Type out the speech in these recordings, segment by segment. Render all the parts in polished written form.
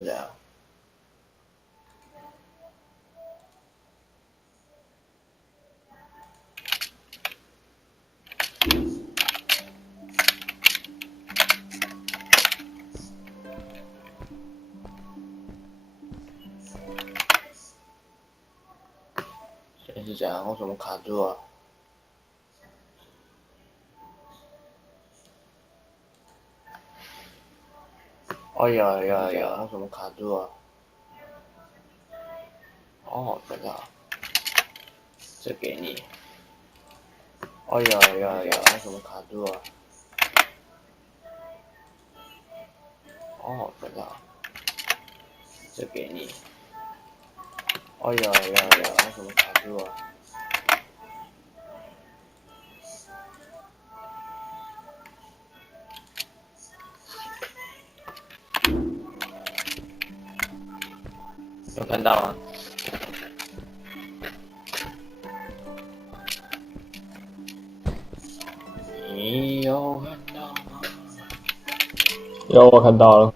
这样。现在是这样，为什么卡住啊？哎呀呀呀，为什么卡住啊？哦，这个，这给你。哎呀呀呀，为什么卡住啊？哦，这个，这给你。哎呀呀呀，为什么卡住啊？有看到吗？你有看到吗？有，我看到了。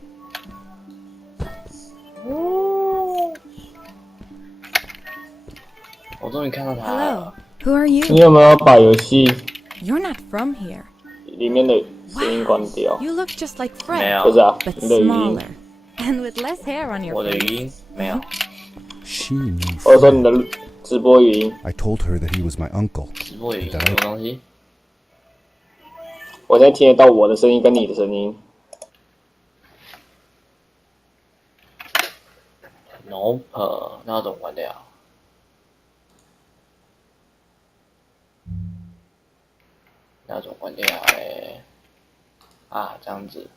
我终于看到他 Hello, 了。 who are 你 you? 有没有把游戏 You're not from here. 里面的声音关 Wow, 掉？ you look just like 没 Fred, 不是有，啊， but 你的语音。 smaller. And with less hair on your 我的 face. 语音没有。 She knew 我说你的 Fred. 直播语音， I told her that he was my uncle 直播语音 and 什 that 么 I 东西？我现在听得到我的声音跟你的声音。 Nope， 那要怎么关掉？那要怎么关掉嘞？啊，这样子。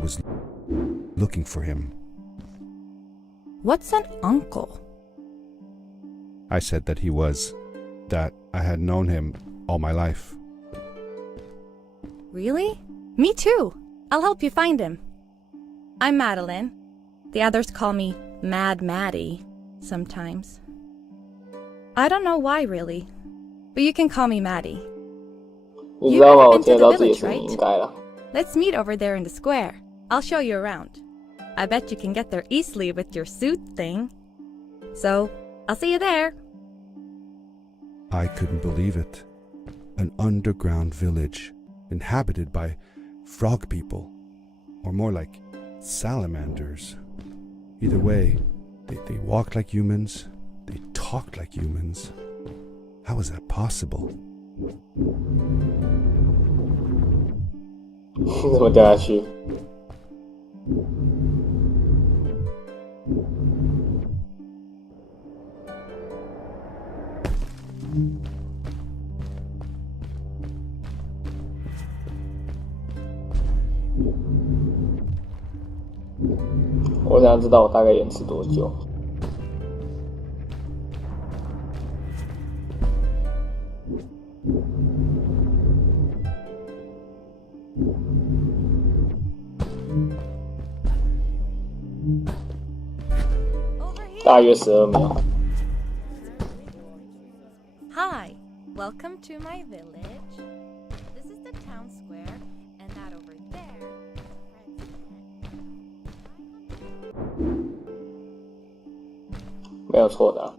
was looking for him. What's an uncle? I said that he was, that I had known him all my life. Really? Me too. I'll help you find him. I'm Madeline. The others call me Mad Maddie sometimes. I don't know why really, but you can call me Maddie. 你知道吗？ You've 我 been 听 to 得 the 到自己的 village, 声音， right? 应该了。 Let's meet over there in the square. I'll show you around. I bet you can get there easily with your suit thing. So, I'll see you there. I couldn't believe it. An underground village inhabited by frog people, or more like salamanders. Either way, they walked like humans, they talked like humans. How is that possible? 你怎么掉下去？我想知道我大概延迟多久。大约12秒。 Hi, welcome to my village. This is the town square, and that over there is Fred's tent. 没有错的啊。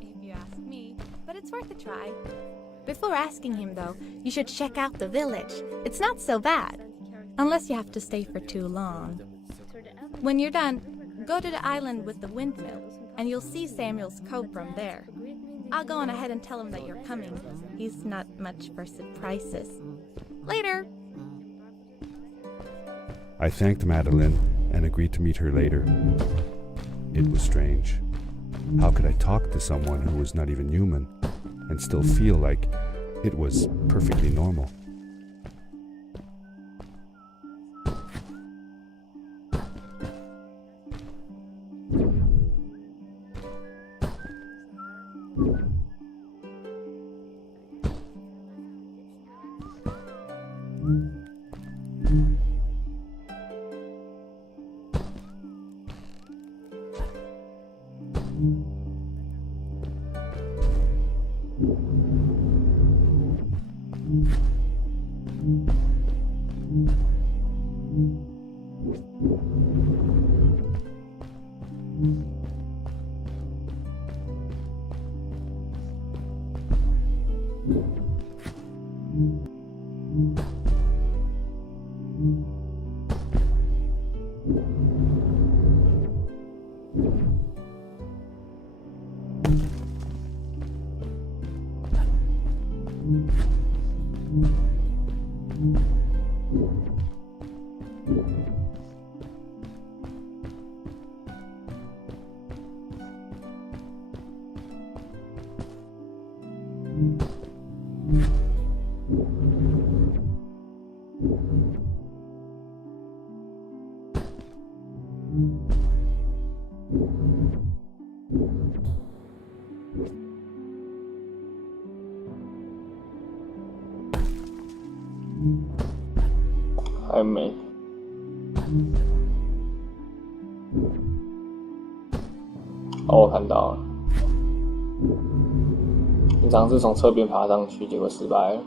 If you ask me, but it's worth a try. Before asking him, though, you should check out the village. It's not so bad, unless you have to stay for too long. When you're done, go to the island with the windmill, and you'll see Samuel's coat from there. I'll go on ahead and tell him that you're coming. He's not much for surprises. Later! I thanked Madeline and agreed to meet her later. It was strange. How could I talk to someone who was not even human and still feel like it was perfectly normal? 还没。哦，我看到了。你尝试从侧边爬上去，结果失败了。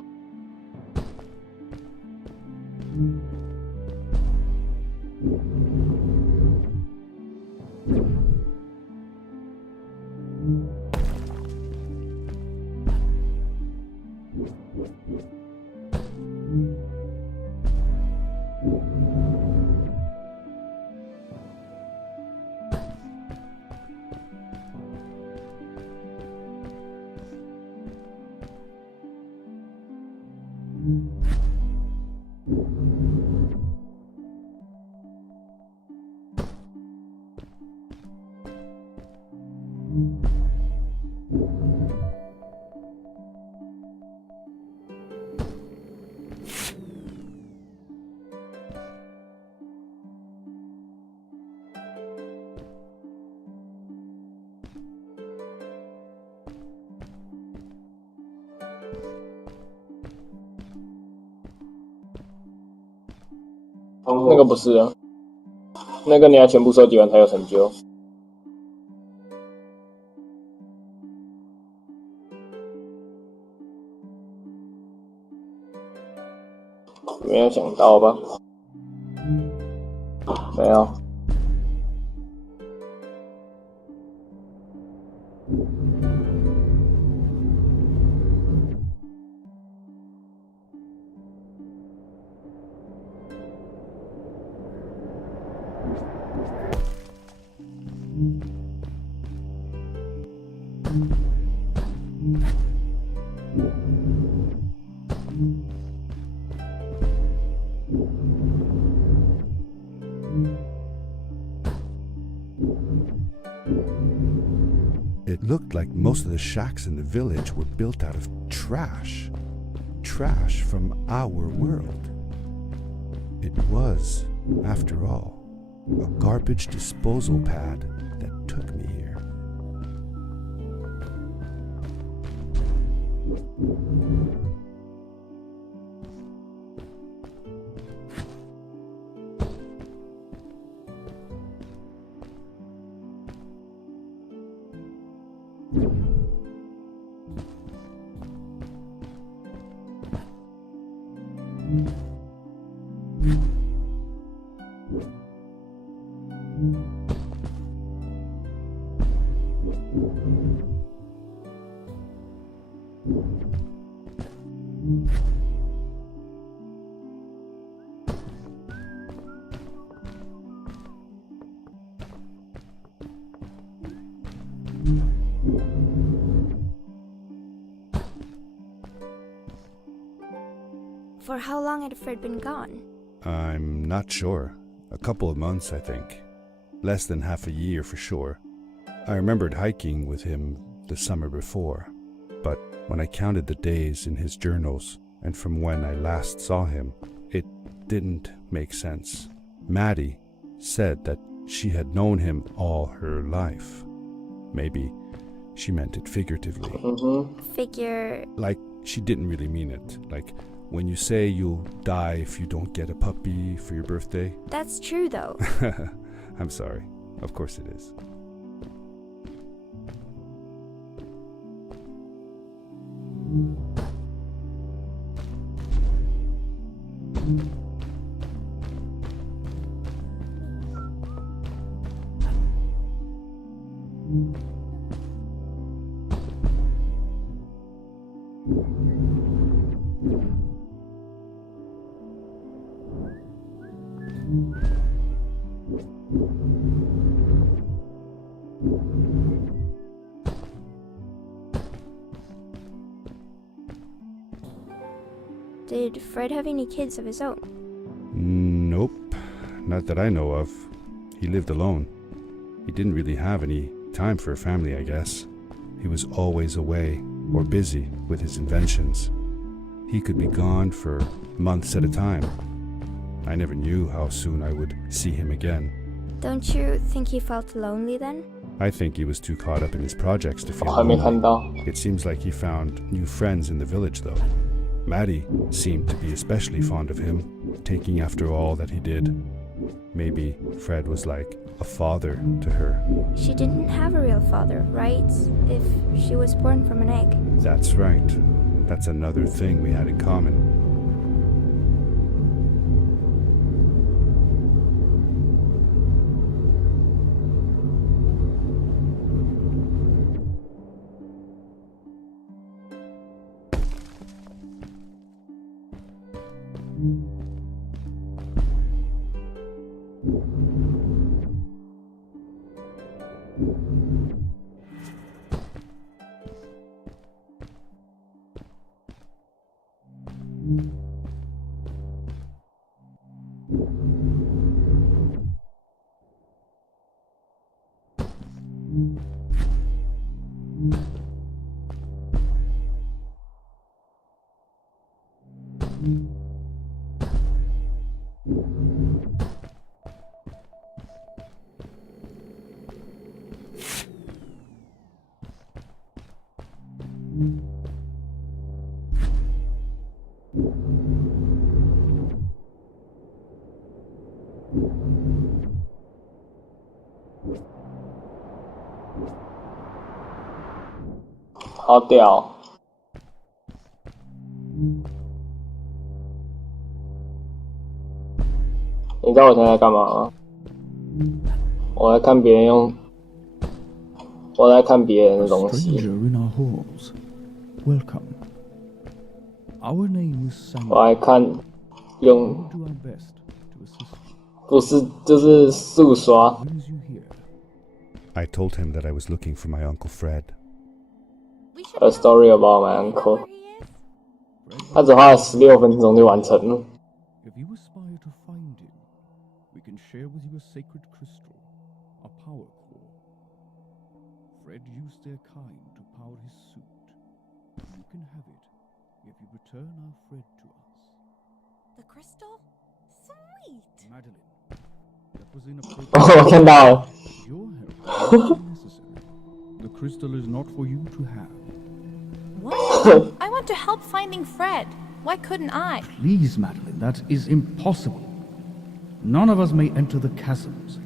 那个不是啊，那个你要全部收集完才有成就。没有想到吧？没有。It looked like most of the shacks in the village were built out of trash. Trash from our world. It was, after all, a garbage disposal pad that took me here. For how long had Fred been gone? I'm not sure. A couple of months, I think. Less than half a year for sure. I remembered hiking with him the summer before, but when I counted the days in his journals and from when I last saw him, it didn't make sense. Maddie said that she had known him all her life. Maybe she meant it figuratively. Figure... Like, she didn't really mean it. Like, when you say you'll die if you don't get a puppy for your birthday. That's true, though. I'm sorry. Of course it is. Did Fred have any kids of his own? Nope, not that I know of. He lived alone. He didn't really have any time for a family, I guess. He was always away or busy with his inventions. He could be gone for months at a time. I never knew how soon I would see him again. Don't you think he felt lonely then? I think he was too caught up in his projects to feel 我还没看 lonely. 到。 It seems like he found new friends in the village, though. Maddie seemed to be especially fond of him, taking after all that he did. Maybe Fred was like a father to her. She didn't have a real father, right? If she was born from an egg. That's right. That's another thing we had in common. "好屌！你知道我现在在干嘛吗？我在看别人用，我在看别人的东西。 Stranger in our halls. Welcome. Our name is Sam. 我在看用， We'll do our best to assist you. 不是就是速刷。 When is you here? I told him that I was looking for my Uncle Fred. We should A story about my know uncle. where he is. 他只花了16分钟就完成了。 If you aspire to find him, we can share with you a sacred crystal, a power core. Fred used their kind to power his suit. You can have it if you return our Fred to us. The crystal? Sweet. Madeline, that was inappropriate. 我看到了， Your help is not necessary. The crystal is not for you to have. What? I want to help finding Fred. Why couldn't I? Please, Madeline, that is impossible. None of us may enter the chasms.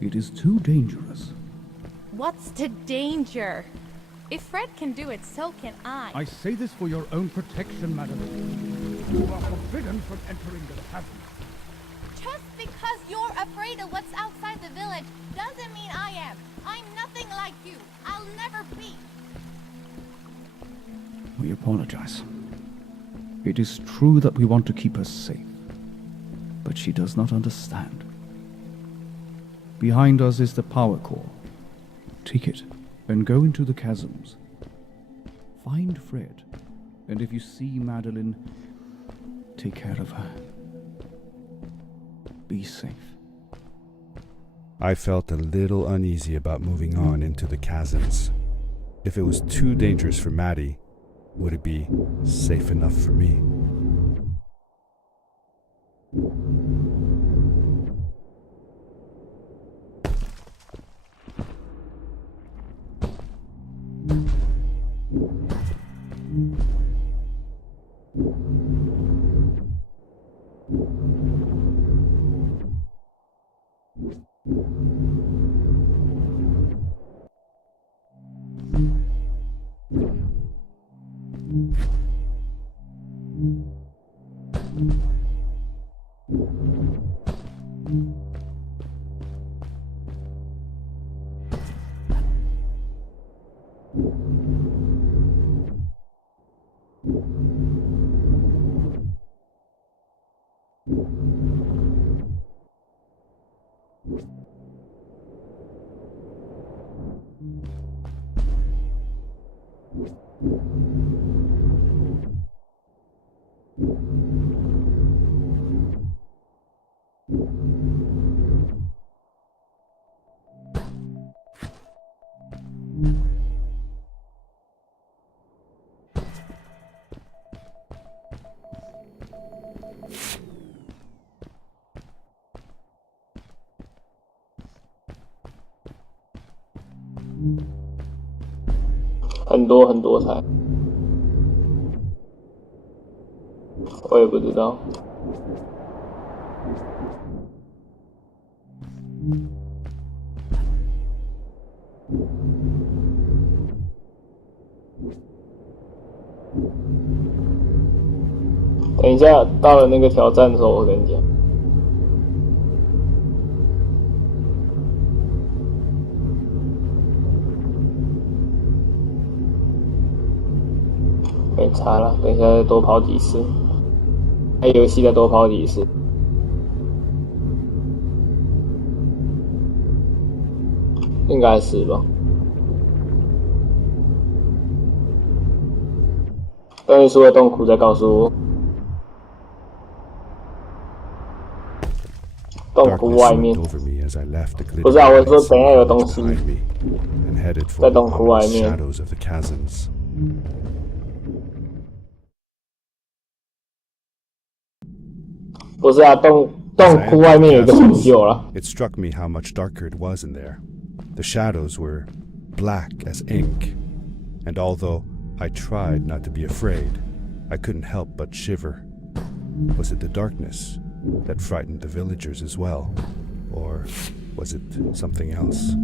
It is too dangerous. What's the danger? If Fred can do it, so can I. I say this for your own protection, Madeline. You are forbidden from entering the chasm. Just because you're afraid of what's outside the village doesn't mean I am. I'm nothing like you. I'll never be. We apologize. It is true that we want to keep her safe, but she does not understand. Behind us is the power core. Take it and go into the chasms. Find Fred, and if you see Madeline, take care of her. Be safe. I felt a little uneasy about moving on into the chasms. If it was too dangerous for Maddie, would it be safe enough for me? 很多很多台，我也不知道。等一下到了那个挑战的时候，我跟你讲。没差了，等一下再多跑几次，开游戏再多跑几次。应该是吧。但是除了洞窟再告诉我，洞窟外面。不是啊，我说等一下有东西在洞窟外面。不是啊，洞窟外面有个成就了。It struck me how much darker it was in there. The shadows were black as ink, and although I tried not to be afraid, I couldn't help but shiver. Was it the darkness that frightened the villagers as well, or was it something else?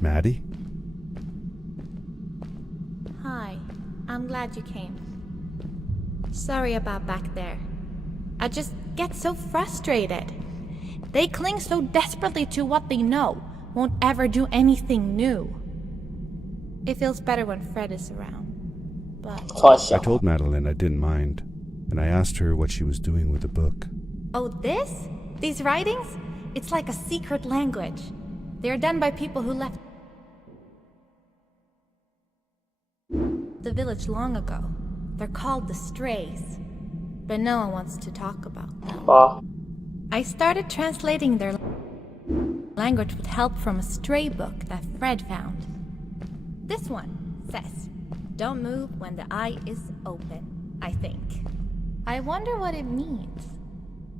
Maddie? Hi, I'm glad you came. Sorry about back there. I just get so frustrated. They cling so desperately to what they know, won't ever do anything new. It feels better when Fred is around, but... I told Madeline I didn't mind, and I asked her what she was doing with the book. Oh, this? These writings? It's like a secret language. They're done by people who left the village long ago. They're called the Strays, but no one wants to talk about them. I started translating their language with help from a stray book that Fred found. This one says, "Don't move when the eye is open," I think. I wonder what it means.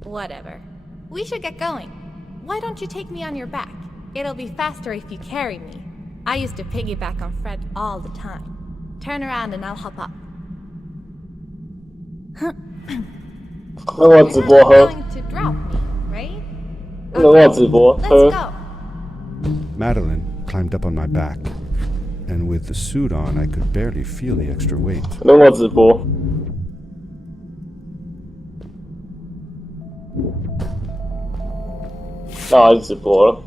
Whatever. We should get going. Why don't you take me on your back? It'll be faster if you carry me. I used to piggyback on Fred all the time. Turn around and I'll hop up. 如果直播 You're 喝， not going to drop me, right? 如果直播 Let's 喝， go. Madeline climbed up on my back, and with the suit on, I could barely feel the extra weight. 如果直播，那我还是直播了。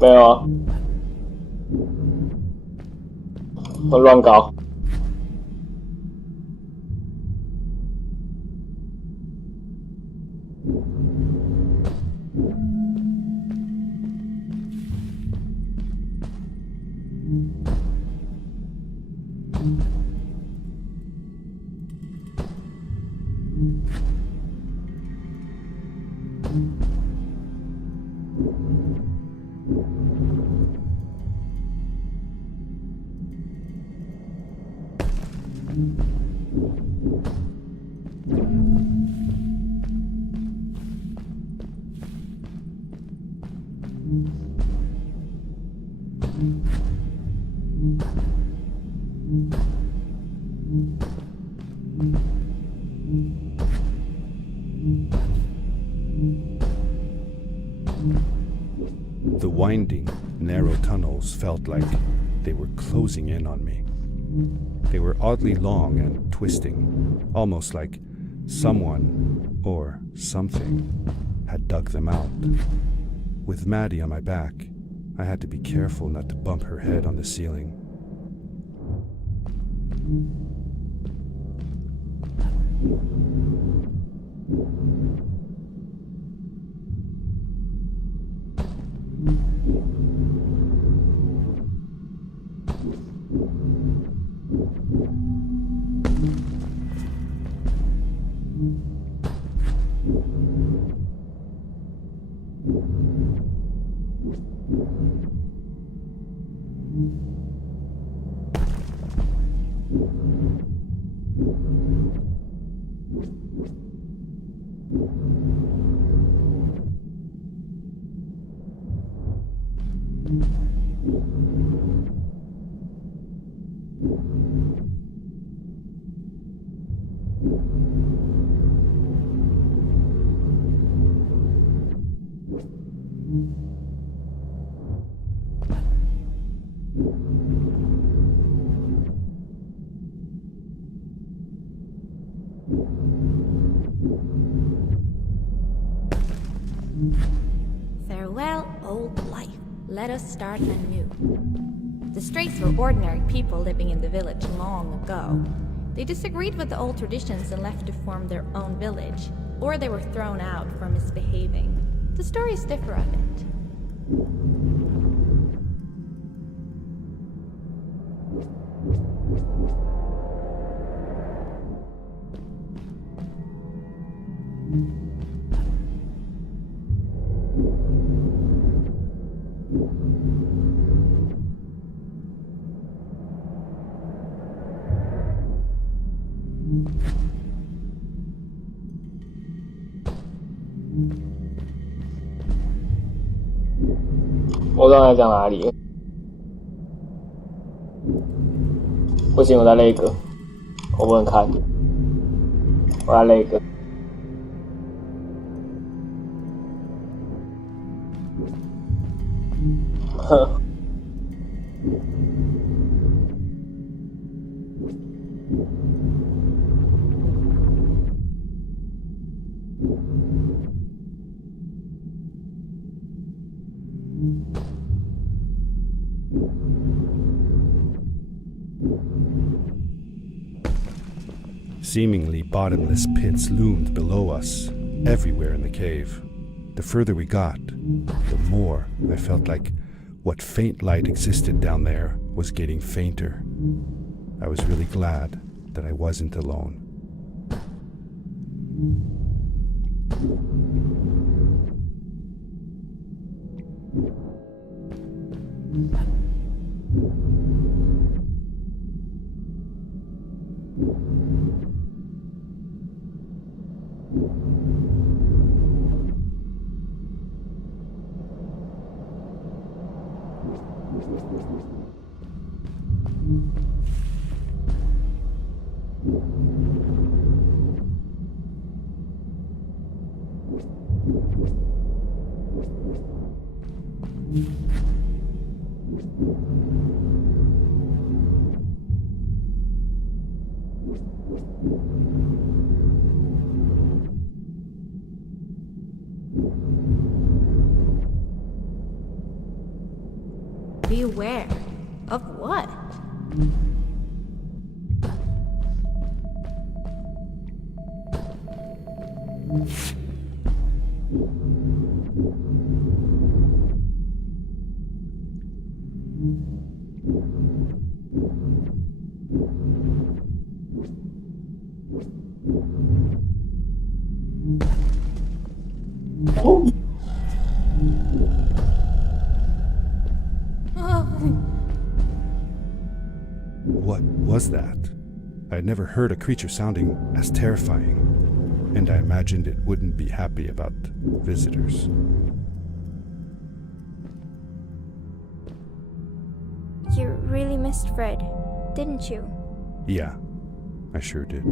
没有啊，我乱搞。The winding, narrow tunnels felt like they were closing in on me. They were oddly long and twisting, almost like someone or something had dug them out. With Maddie on my back, I had to be careful not to bump her head on the ceiling. Farewell, old life. Let us start anew. The Straits were ordinary people living in the village long ago. They disagreed with the old traditions and left to form their own village, or they were thrown out for misbehaving. The stories differ a bit.我刚才讲哪里了？不行，我在那个，我不能看，我在那个。哼。Seemingly bottomless pits loomed below us, everywhere in the cave. The further we got, the more I felt like what faint light existed down there was getting fainter. I was really glad that I wasn't alone. Beware. Of what? What was that? I had never heard a creature sounding as terrifying, and I imagined it wouldn't be happy about visitors. You really missed Fred, didn't you? Yeah, I sure did.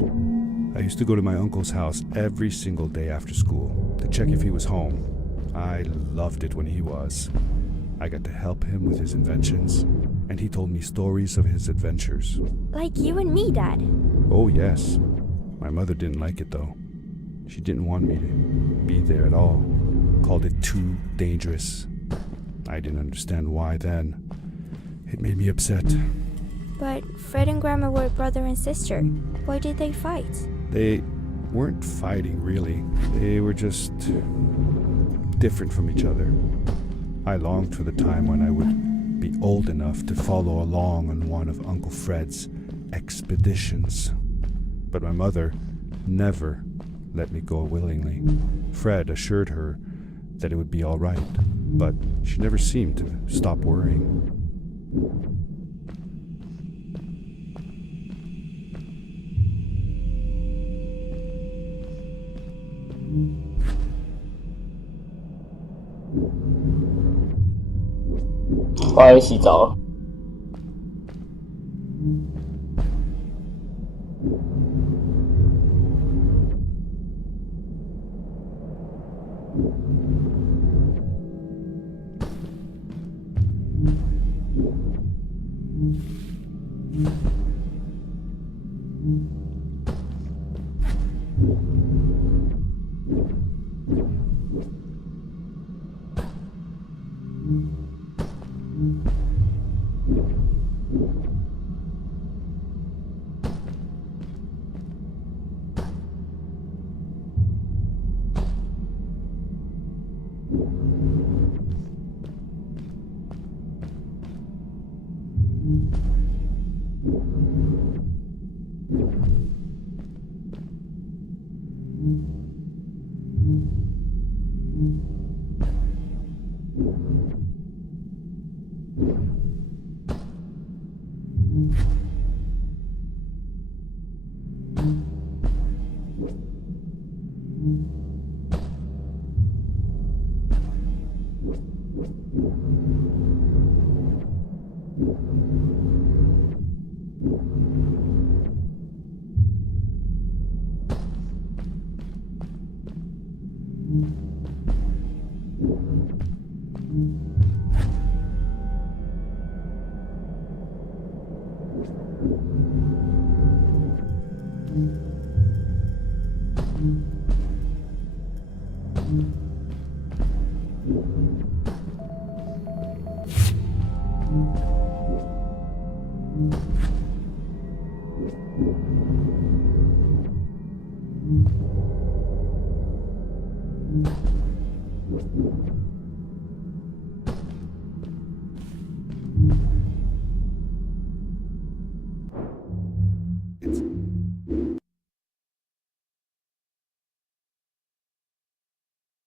I used to go to my uncle's house every single day after school to check if he was home. I loved it when he was. I got to help him with his inventions, and he told me stories of his adventures. Like you and me, Dad. Oh, yes. My mother didn't like it, though. She didn't want me to be there at all. Called it too dangerous. I didn't understand why then. It made me upset. But Fred and Grandma were brother and sister. Why did they fight? They weren't fighting, really. They were just different from each other. I longed for the time when I would be old enough to follow along on one of Uncle Fred's expeditions. But my mother never let me go willingly. Fred assured her that it would be all right, but she never seemed to stop worrying.我要洗澡了。